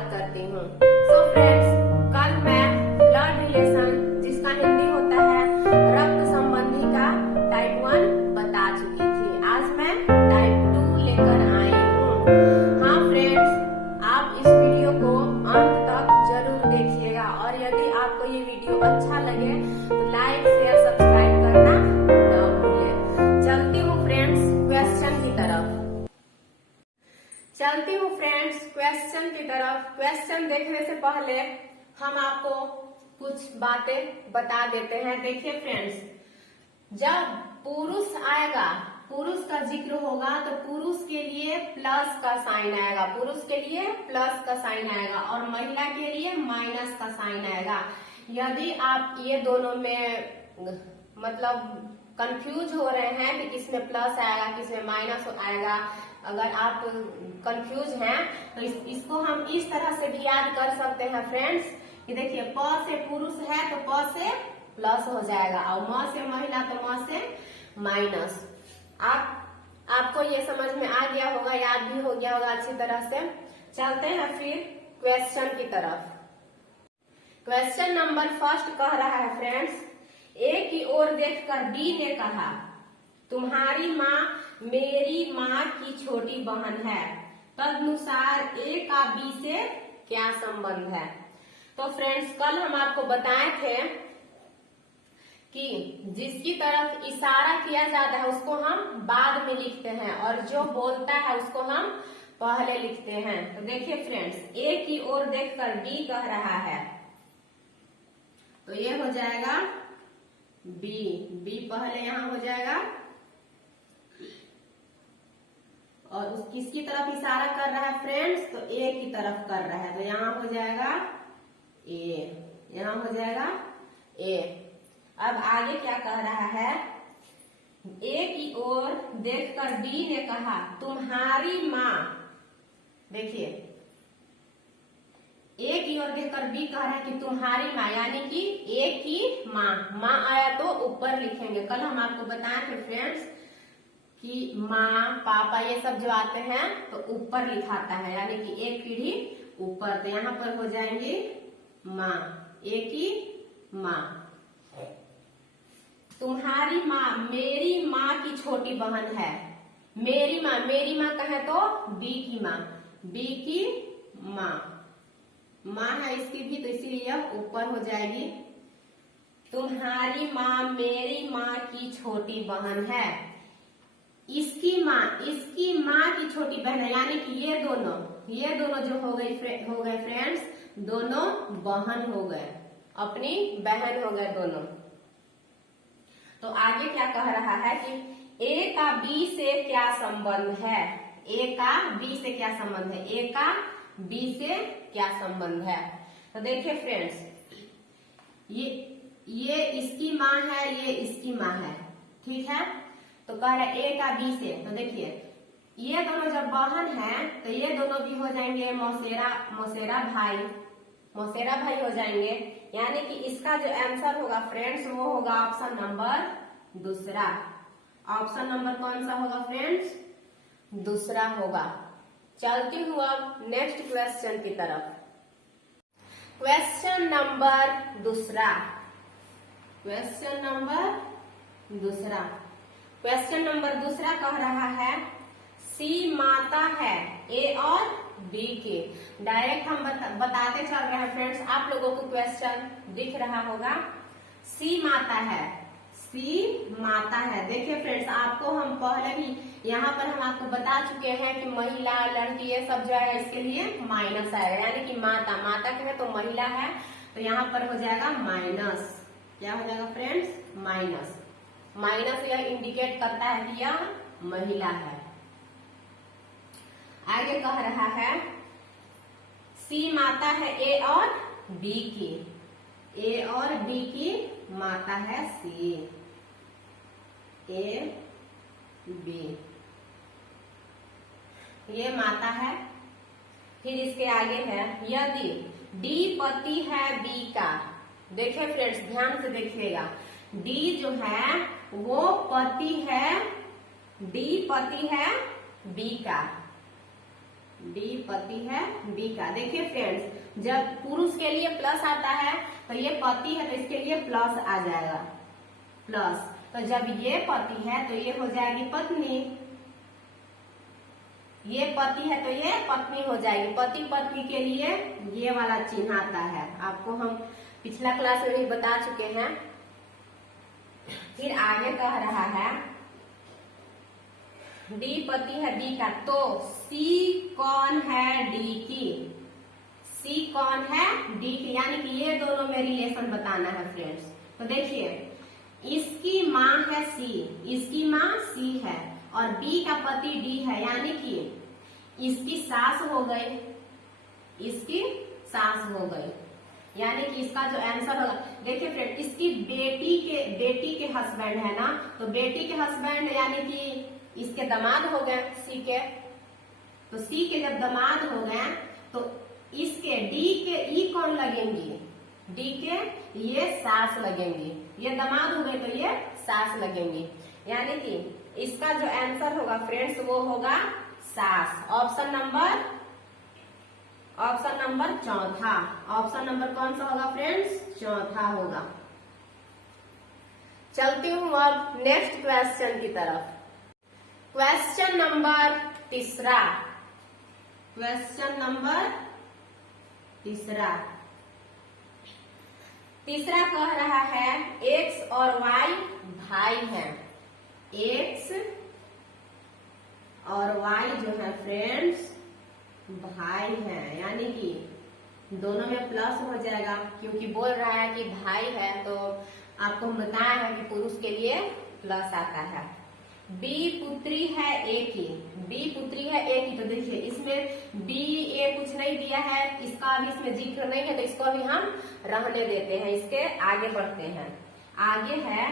स्वागत करती हूँ। सो फ्रेंड्स, कल मैं ब्लड रिलेशन जिसका हिंदी होता है रक्त संबंधी का टाइप 1 बता चुकी थी। आज मैं टाइप 2 लेकर आई हूँ। हाँ फ्रेंड्स, आप इस वीडियो को अंत तक जरूर देखिएगा और यदि आपको ये वीडियो अच्छा लगे तो लाइक शेयर सब्सक्राइब करना न भूलें। चलती हूँ फ्रेंड्स क्वेश्चन की तरफ। क्वेश्चन देखने से पहले हम आपको कुछ बातें बता देते हैं। देखिए फ्रेंड्स, जब पुरुष आएगा, पुरुष का जिक्र होगा तो पुरुष के लिए प्लस का साइन आएगा, पुरुष के लिए प्लस का साइन आएगा और महिला के लिए माइनस का साइन आएगा। यदि आप ये दोनों में मतलब कंफ्यूज हो रहे हैं कि किसमें प्लस आएगा किसमें माइनस आएगा, अगर आप कंफ्यूज हैं तो इसको हम इस तरह से भी याद कर सकते हैं फ्रेंड्स कि देखिए प से पुरुष है तो प से प्लस हो जाएगा और म से महिला तो म से माइनस। आपको ये समझ में आ गया होगा, याद भी हो गया होगा अच्छी तरह से। चलते हैं फिर क्वेश्चन की तरफ। क्वेश्चन नंबर फर्स्ट कह रहा है फ्रेंड्स, ए की ओर देखकर बी ने कहा, तुम्हारी माँ मेरी माँ की छोटी बहन है, तदनुसार ए का बी से क्या संबंध है। तो फ्रेंड्स, कल हम आपको बताए थे कि जिसकी तरफ इशारा किया जाता है उसको हम बाद में लिखते हैं और जो बोलता है उसको हम पहले लिखते हैं। तो देखिए फ्रेंड्स, ए की ओर देखकर बी कह रहा है तो ये हो जाएगा बी पहले यहां हो जाएगा और उस किसकी तरफ इशारा कर रहा है फ्रेंड्स, तो ए की तरफ कर रहा है तो यहाँ हो जाएगा ए, यहाँ हो जाएगा ए। अब आगे क्या कह रहा है, ए की ओर देखकर बी ने कहा, तुम्हारी माँ, देखिए ए की ओर देखकर बी कह रहा है कि तुम्हारी माँ, यानी कि ए की माँ आया तो ऊपर लिखेंगे। कल हम आपको बताए थे फ्रेंड्स कि माँ पापा ये सब जो आते हैं तो ऊपर लिखाता है, यानी कि एक पीढ़ी ऊपर, तो यहाँ पर हो जाएंगे माँ, ए की माँ। तुम्हारी माँ मेरी माँ की छोटी बहन है, मेरी माँ कहे तो बी की माँ, बी की माँ है इसकी भी, तो इसीलिए यह ऊपर हो जाएगी। तुम्हारी माँ मेरी माँ की छोटी बहन है, इसकी माँ की छोटी बहन है, यानी कि ये दोनों जो हो गए फ्रेंड्स, दोनों बहन हो गए, अपनी बहन हो गए दोनों। तो आगे क्या कह रहा है कि ए का बी से क्या संबंध है, ए का बी से क्या संबंध है, ए का बी से क्या संबंध है। तो देखिए फ्रेंड्स, ये इसकी माँ है, ये इसकी माँ है, ठीक है। तो कह रहा है ए का बी से, तो देखिए ये दोनों जब बहन हैं तो ये दोनों भी हो जाएंगे मौसेरा भाई हो जाएंगे, यानी कि इसका जो आंसर होगा फ्रेंड्स वो होगा ऑप्शन नंबर दूसरा। ऑप्शन नंबर कौन सा होगा फ्रेंड्स, दूसरा होगा। चलती हूँ अब नेक्स्ट क्वेश्चन की तरफ। क्वेश्चन नंबर दूसरा कह रहा है, सी माता है ए और बी के। डायरेक्ट हम बताते चल रहे हैं फ्रेंड्स, आप लोगों को क्वेश्चन दिख रहा होगा। सी माता है। देखिए फ्रेंड्स, आपको हम पहले भी यहाँ पर हम आपको बता चुके हैं कि महिला लड़की ये सब जो है इसके लिए माइनस आएगा, यानी कि माता कहे तो महिला है तो यहाँ पर हो जाएगा माइनस। क्या हो जाएगा फ्रेंड्स, माइनस यह इंडिकेट करता है कि यह महिला है। आगे कह रहा है, सी माता है ए और बी की, ए और बी की माता है सी, ए बी, ये माता है। फिर इसके आगे है, यदि डी पति है बी का, देखिए फ्रेंड्स ध्यान से देखिएगा, डी जो है वो पति है, डी पति है बी का, डी पति है बी का। देखिए फ्रेंड्स, जब पुरुष के लिए प्लस आता है तो ये पति है तो इसके लिए प्लस आ जाएगा, प्लस। तो जब ये पति है तो ये हो जाएगी पत्नी, ये पति है तो ये पत्नी हो जाएगी। पति पत्नी के लिए ये वाला चिन्ह आता है, आपको हम पिछला क्लास में भी बता चुके हैं। फिर आगे कह रहा है डी पति है डी का, तो सी कौन है डी की, सी कौन है डी की, यानी कि ये दोनों में रिलेशन बताना है फ्रेंड्स। तो देखिए इसकी माँ है सी, इसकी माँ सी है और बी का पति डी है, यानी कि इसकी सास हो गई, इसकी सास हो गई, यानी कि इसका जो आंसर होगा, देखिए फ्रेंड इसकी बेटी के हस्बैंड है ना, तो बेटी के हस्बैंड यानी कि इसके दामाद हो गए सी के, तो सी के जब दामाद हो गए तो इसके डी के ई कौन लगेंगी, डी के ये सास लगेंगी, ये दामाद हो गए तो ये सास लगेंगी, यानी कि इसका जो आंसर होगा फ्रेंड्स वो होगा सास। ऑप्शन नंबर चौथा, ऑप्शन नंबर कौन सा होगा फ्रेंड्स, चौथा होगा। चलती हूँ अब नेक्स्ट क्वेश्चन की तरफ। क्वेश्चन नंबर तीसरा, क्वेश्चन नंबर तीसरा कह रहा है एक्स और वाई भाई हैं, एक्स और वाई जो है फ्रेंड्स भाई हैं, यानी कि दोनों में प्लस हो जाएगा, क्योंकि बोल रहा है कि भाई है तो आपको हम बताया है कि पुरुष के लिए प्लस आता है। बी पुत्री है ए की, बी पुत्री है ए की, तो देखिए इसमें बी ए कुछ नहीं दिया है, इसका अभी इसमें जिक्र नहीं है तो इसको अभी हम रहने देते हैं, इसके आगे बढ़ते हैं। आगे है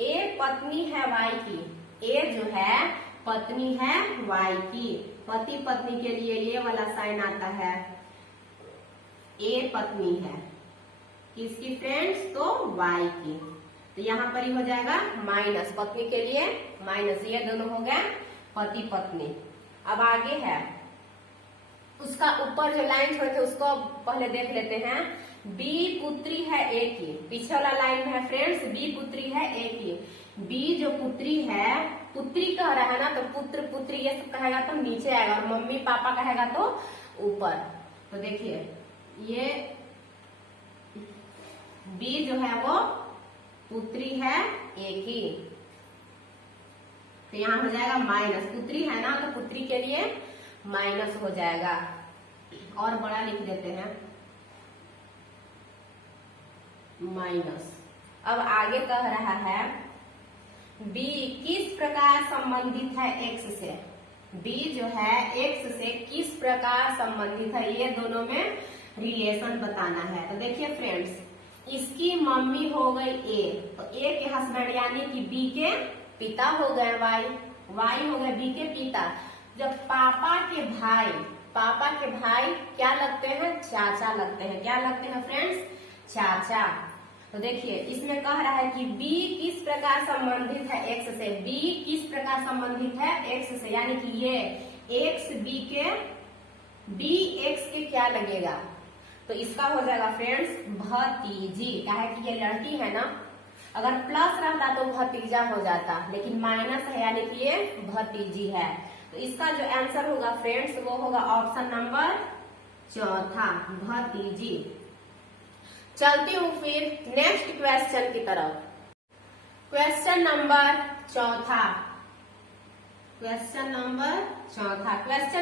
ए पत्नी है वाई की, ए जो है पत्नी है वाई की, पति पत्नी के लिए ये वाला साइन आता है, ए पत्नी है किसकी फ्रेंड्स, तो वाई की, तो यहाँ पर ही हो जाएगा माइनस, पत्नी के लिए माइनस, ये दोनों हो गए पति पत्नी। अब आगे है उसका ऊपर जो लाइन छोड़े थे उसको पहले देख लेते हैं। बी पुत्री है ए की, पीछे वाला लाइन में है फ्रेंड्स बी पुत्री है ए की, बी जो पुत्री है, पुत्री कह रहा है ना तो पुत्र पुत्री ये सब कहेगा तो नीचे आएगा और मम्मी पापा कहेगा तो ऊपर। तो देखिए ये बी जो है वो पुत्री है ए की, तो यहाँ हो जाएगा माइनस, पुत्री है ना तो पुत्री के लिए माइनस हो जाएगा, और बड़ा लिख देते हैं माइनस। अब आगे कह रहा है बी किस प्रकार संबंधित है एक्स से, बी जो है एक्स से किस प्रकार संबंधित है, ये दोनों में रिलेशन बताना है। तो देखिए फ्रेंड्स इसकी मम्मी हो गई ए, तो ए के हस्बैंड यानी कि बी के पिता हो गए वाई, वाई हो गए बी के पिता। जब पापा के भाई क्या लगते हैं, चाचा लगते हैं, क्या लगते हैं फ्रेंड्स, चाचा। तो देखिए इसमें कह रहा है कि बी किस प्रकार संबंधित है एक्स से, बी किस प्रकार संबंधित है एक्स से, यानी कि ये एक्स बी एक्स के क्या लगेगा, तो इसका हो जाएगा फ्रेंड्स भतीजी, क्या है कि ये लड़की है ना, अगर प्लस रहता तो भतीजा हो जाता, लेकिन माइनस है यानी कि ये भतीजी है। तो इसका जो आंसर होगा फ्रेंड्स वो होगा ऑप्शन नंबर चौथा, भतीजी। चलती हूँ फिर नेक्स्ट क्वेश्चन की तरफ। क्वेश्चन नंबर चौथा, क्वेश्चन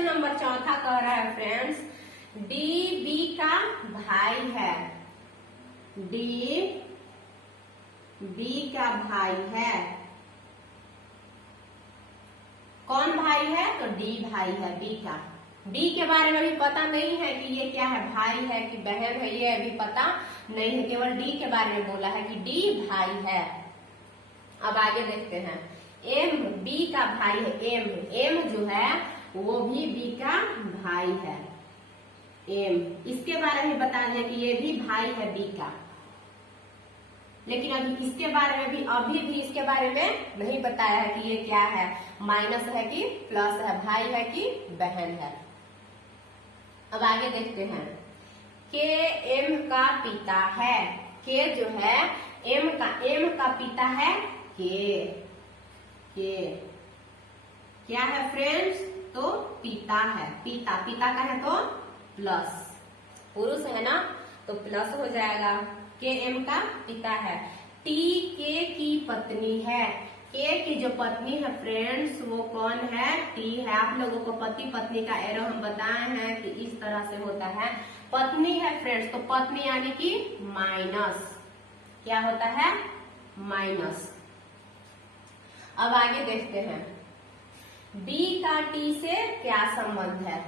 नंबर चौथा कह रहा है फ्रेंड्स डी बी का भाई है, डी बी का भाई है, कौन भाई है, तो डी भाई है बी का। बी के बारे में भी पता नहीं है कि ये क्या है, भाई है कि बहन है, ये अभी पता नहीं है, केवल डी के बारे में बोला है कि डी भाई है। अब आगे देखते हैं एम बी का भाई है, एम जो है वो भी बी का भाई है, एम इसके बारे में बता दिया कि ये भी भाई है बी का, लेकिन अभी इसके बारे में भी अभी भी इसके बारे में नहीं बताया है कि ये क्या है, माइनस है कि प्लस है, भाई है कि बहन है। अब आगे देखते हैं, के एम का पिता है। के जो है एम का पिता है के क्या है फ्रेंड्स, तो पिता है। पिता का है तो प्लस, पुरुष है ना तो प्लस हो जाएगा। के एम का पिता है। टी के की पत्नी है। के की जो पत्नी है फ्रेंड्स वो कौन है, टी है। आप लोगों को पति पत्नी का एरो हम बताए हैं कि इस तरह से होता है। पत्नी है फ्रेंड्स तो पत्नी यानी कि माइनस, क्या होता है, माइनस। अब आगे देखते हैं, बी का टी से क्या संबंध है।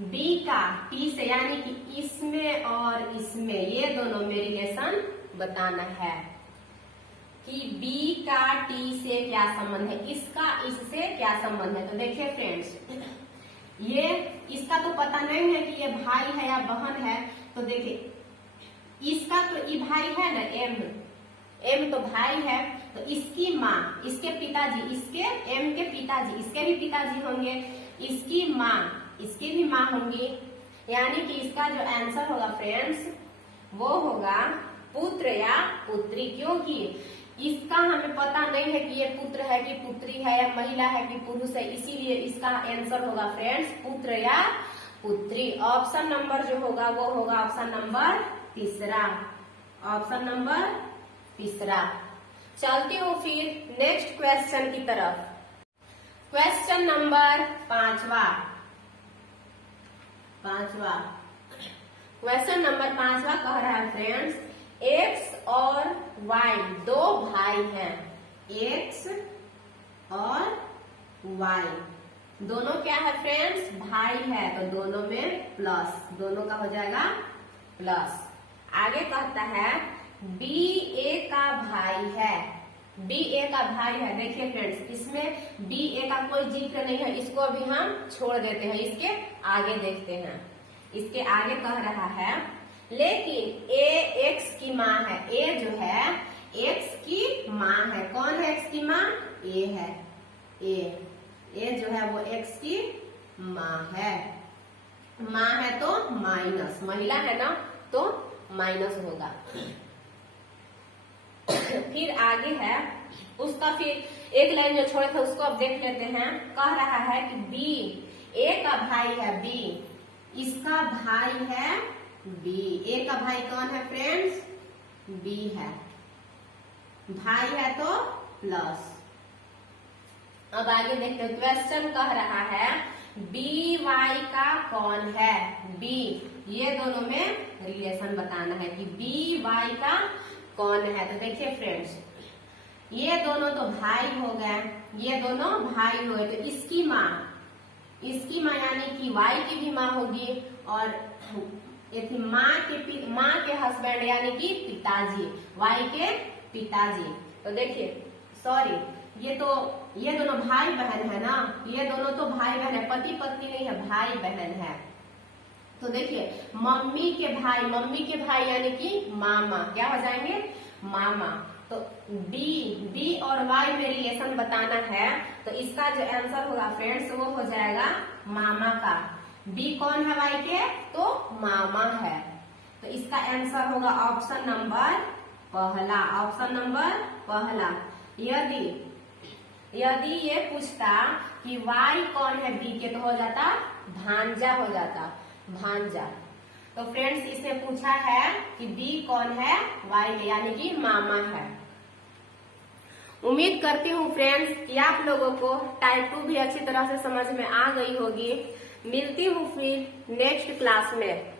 बी का टी से यानी कि इसमें और इसमें ये दोनों में रिलेशन बताना है कि बी का टी से क्या संबंध है, इसका इससे क्या संबंध है। तो देखिए फ्रेंड्स, ये इसका तो पता नहीं है कि ये भाई है या बहन है। तो देखिए इसका तो ये भाई है ना, एम तो भाई है। तो इसकी माँ, इसके पिताजी, इसके एम के पिताजी, इसके भी पिताजी होंगे। इसकी माँ, इसकी भी माँ होंगी। यानी कि इसका जो आंसर होगा फ्रेंड्स वो होगा पुत्र या पुत्री, क्योंकि इसका हमें पता नहीं है कि ये पुत्र है कि पुत्री है या महिला है कि पुरुष है, इसीलिए इसका आंसर होगा फ्रेंड्स पुत्र या पुत्री। ऑप्शन नंबर जो होगा वो होगा ऑप्शन नंबर तीसरा, ऑप्शन नंबर तीसरा। चलती हूँ फिर नेक्स्ट क्वेश्चन की तरफ। क्वेश्चन नंबर पांचवा क्वेश्चन नंबर पांचवा कह रहा है फ्रेंड्स, एक्स और वाई दो भाई हैं। एक्स और वाई दोनों क्या है फ्रेंड्स, भाई है। तो दोनों में प्लस, दोनों का हो जाएगा प्लस। आगे कहता है बी ए का भाई है। बी ए का भाई है। देखिए फ्रेंड्स, इसमें बी ए का कोई जिक्र नहीं है, इसको अभी हम छोड़ देते हैं। इसके आगे देखते हैं, इसके आगे कह रहा है लेकिन ए एक्स की माँ है। ए जो है एक्स की माँ है। कौन है एक्स की माँ, ए है। ए जो है वो एक्स की माँ है। माँ है तो माइनस, महिला है ना तो माइनस होगा। फिर आगे है उसका, फिर एक लाइन जो छोड़े थे उसको अब देख लेते हैं। कह रहा है कि बी, ए का भाई है बी, इसका भाई है बी। ए का भाई कौन है फ्रेंड्स, बी है। भाई है तो प्लस। अब आगे देखते हैं, क्वेश्चन कह रहा है बी वाई का कौन है। बी, ये दोनों में रिलेशन बताना है कि बी वाई का कौन है। तो देखिए फ्रेंड्स, ये दोनों तो भाई हो गए, ये दोनों भाई हो गए। तो इसकी माँ यानी कि वाई की भी माँ होगी, और माँ के हस्बैंड यानी कि पिताजी, वाई के पिताजी। तो देखिए सॉरी, ये दोनों भाई बहन है ना, ये दोनों तो भाई बहन है, पति पत्नी नहीं है, भाई बहन है। तो देखिए मम्मी के भाई यानी कि मामा, क्या हो जाएंगे, मामा। तो बी और वाई में रिलेशन बताना है। तो इसका जो आंसर होगा फ्रेंड्स वो हो जाएगा मामा का। बी कौन है वाई के, तो मामा है। तो इसका आंसर होगा ऑप्शन नंबर पहला, ऑप्शन नंबर पहला। यदि ये पूछता कि वाई कौन है बी के, तो हो जाता भांजा, हो जाता भांजा। तो फ्रेंड्स इसने पूछा है कि बी कौन है वाई के, यानी कि मामा है। उम्मीद करती हूँ फ्रेंड्स कि आप लोगों को टाइप 2 भी अच्छी तरह से समझ में आ गई होगी। मिलती हूँ फिर नेक्स्ट क्लास में।